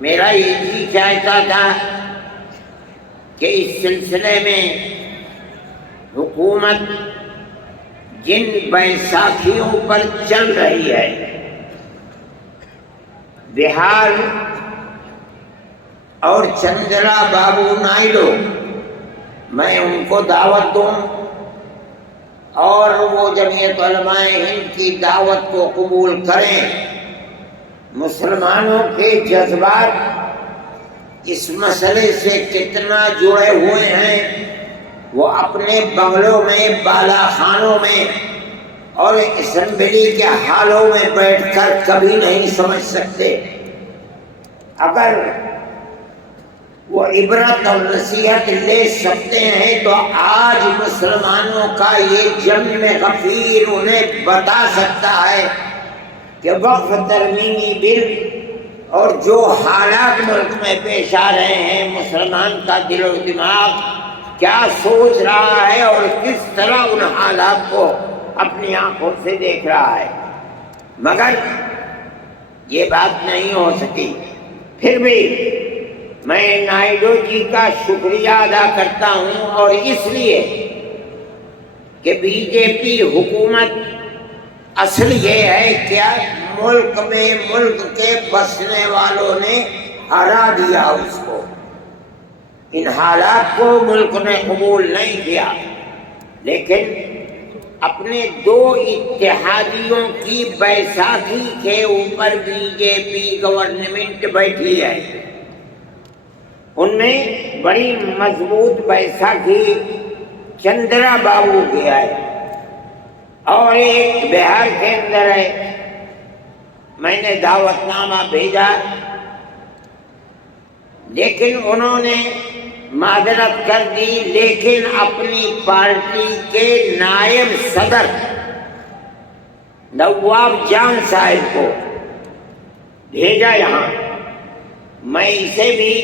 میرا یہ جی چاہتا تھا کہ اس سلسلے میں حکومت جن بیساکھیوں پر چل رہی ہے، بہار اور چندرا بابو نائیڈو، میں ان کو دعوت دوں اور وہ جمعیت علماء ہند کی دعوت کو قبول کریں۔ مسلمانوں کے جذبات اس مسئلے سے کتنا جڑے ہوئے ہیں وہ اپنے بنگلوں میں، بالا خانوں میں اور اسمبلی کے ہالوں میں بیٹھ کر کبھی نہیں سمجھ سکتے۔ اگر وہ عبرت اور نصیحت لے سکتے ہیں تو آج مسلمانوں کا یہ جم غفیر انہیں بتا سکتا ہے کہ وقف ترمیمی بل اور جو حالات ملک میں پیش آ رہے ہیں، مسلمان کا دل و دماغ کیا سوچ رہا ہے اور کس طرح ان حالات کو اپنی آنکھوں سے دیکھ رہا ہے، مگر یہ بات نہیں ہو سکی۔ پھر بھی میں نائیڈو جی کا شکریہ ادا کرتا ہوں، اور اس لیے کہ بی جے پی حکومت اصل یہ ہے کہ ملک میں ملک کے بسنے والوں نے ہرا دیا اس کو، ان حالات کو ملک نے قبول نہیں کیا، لیکن اپنے دو اتحادیوں کی بیساکھی کے اوپر بی جے پی گورنمنٹ بیٹھی ہے۔ ان میں بڑی مضبوط بیساکھی چندرا بابو کی ہے اور ایک بہار کے اندر ہے۔ میں نے دعوت نامہ بھیجا، لیکن انہوں نے معذرت کر دی، لیکن اپنی پارٹی کے نائب صدر نواب جان صاحب کو بھیجا یہاں۔ میں اسے بھی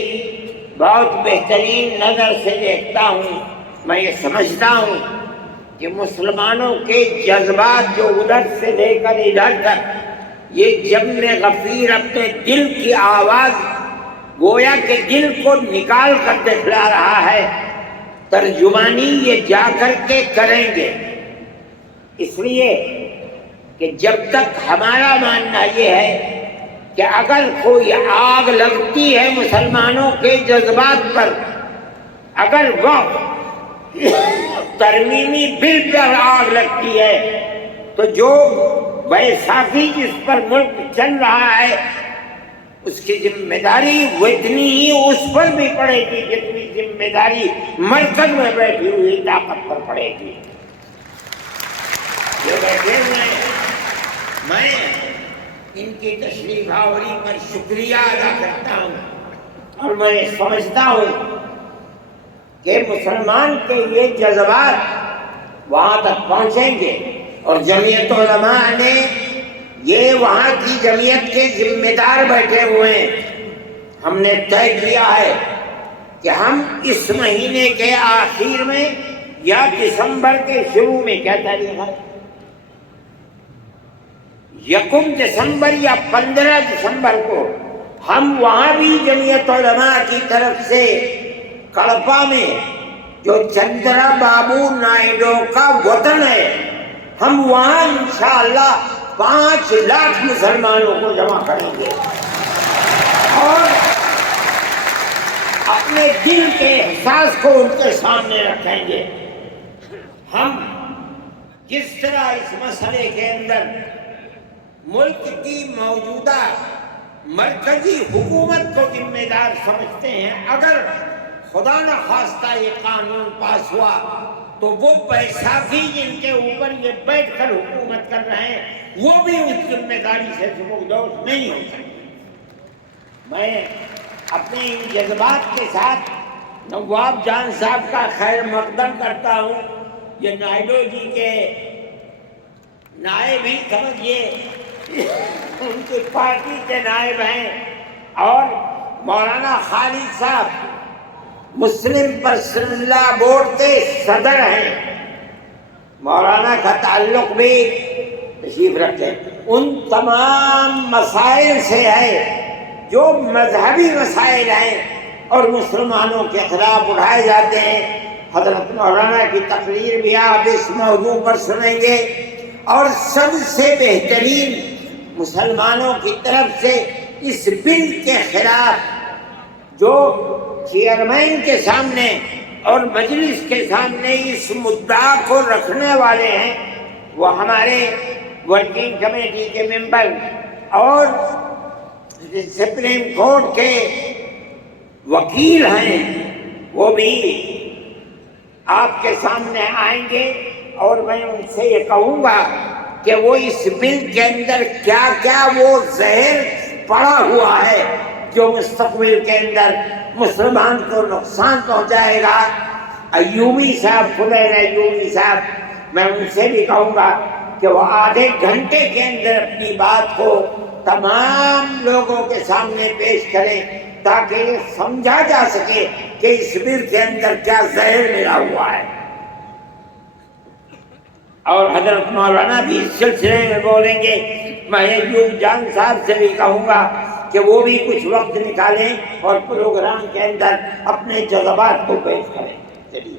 بہت بہترین نظر سے دیکھتا ہوں۔ میں یہ سمجھتا ہوں کہ مسلمانوں کے جذبات جو ادھر سے لے کر ادھر تک، یہ جم غفیر اپنے دل کی آواز گویا کہ دل کو نکال کر دکھلا رہا ہے، ترجمانی یہ جا کر کے کریں گے، اس لیے کہ جب تک ہمارا ماننا یہ ہے کہ اگر کوئی آگ لگتی ہے مسلمانوں کے جذبات پر، اگر وہ ترمیمی بل پر آگ لگتی ہے، تو جو بیساکھی جس پر ملک چل رہا ہے اس کی ذمہ داری وہ اتنی ہی اس پر بھی پڑے گی جتنی ذمہ داری مرکز میں بیٹھی ہوئی طاقت پر پڑے گی۔ جو بیٹھے ہوئے میں ان کی تشریف آوری پر شکریہ ادا کرتا ہوں، اور میں سمجھتا ہوں کہ مسلمان کے یہ جذبات وہاں تک پہنچیں گے، اور جمعیت علماء نے یہ وہاں کی جمعیت کے ذمہ دار بیٹھے ہوئے ہیں۔ ہم نے طے کیا ہے کہ ہم اس مہینے کے آخر میں یا دسمبر کے شروع میں، کیا تاریخ ہے، 1 دسمبر یا 15 دسمبر کو ہم وہاں بھی جمعیت علماء کی طرف سے کڑپا میں، جو چندرا بابو نائیڈو کا وطن ہے، ہم وہاں انشاءاللہ 5 لاکھ مسلمانوں کو جمع کریں گے اور اپنے دل کے احساس کو ان کے سامنے رکھیں گے۔ ہم جس طرح اس مسئلے کے اندر ملک کی موجودہ مرکزی حکومت کو ذمہ دار سمجھتے ہیں، اگر خدا نخواستہ یہ قانون پاس ہوا تو وہ بیساکھی جن کے اوپر یہ بیٹھ کر حکومت کر رہے ہیں وہ بھی اس ذمہ داری سے سبکدوش نہیں ہو سکتے۔ میں اپنے ان جذبات کے ساتھ نواب جان صاحب کا خیر مقدم کرتا ہوں۔ یہ نائیڈو جی کے نائب ہی سمجھیے، ان کی پارٹی کے نائب ہیں، اور مولانا خالد صاحب مسلم پرسنل لا بورڈ کے صدر ہیں، مولانا کا تعلق بھی تشریف رکھتے ہیں۔ ان تمام مسائل سے ہے جو مذہبی مسائل ہیں اور مسلمانوں کے خلاف اٹھائے جاتے ہیں، حضرت مولانا کی تقریر بھی آپ اس موضوع پر سنیں گے۔ اور سب سے بہترین مسلمانوں کی طرف سے اس بل کے خلاف جو چیئرمین کے سامنے اور مجلس کے سامنے اس مدعا کو رکھنے والے ہیں، وہ ہمارے ورکنگ کمیٹی کے ممبر اور سپریم کورٹ کے وکیل ہیں، وہ بھی آپ کے سامنے آئیں گے، اور میں ان سے یہ کہوں گا کہ وہ اس بل کے اندر کیا کیا وہ زہر پڑا ہوا ہے جو مستقبل کے اندر مسلمان کو نقصان پہنچائے گا۔ ایوبی صاحب، فضیل ایوبی صاحب، میں ان سے بھی کہوں گا کہ وہ آدھے گھنٹے کے اندر اپنی بات کو تمام لوگوں کے سامنے پیش کریں تاکہ یہ سمجھا جا سکے کہ اس بل کے اندر کیا زہر ملا ہوا ہے۔ اور حضرت مولانا بھی اس سلسلے میں بولیں گے۔ میں ایوب جان صاحب سے بھی کہوں گا کہ وہ بھی کچھ وقت نکالیں اور پروگرام کے اندر اپنے جذبات کو پیش کریں۔ چلیے۔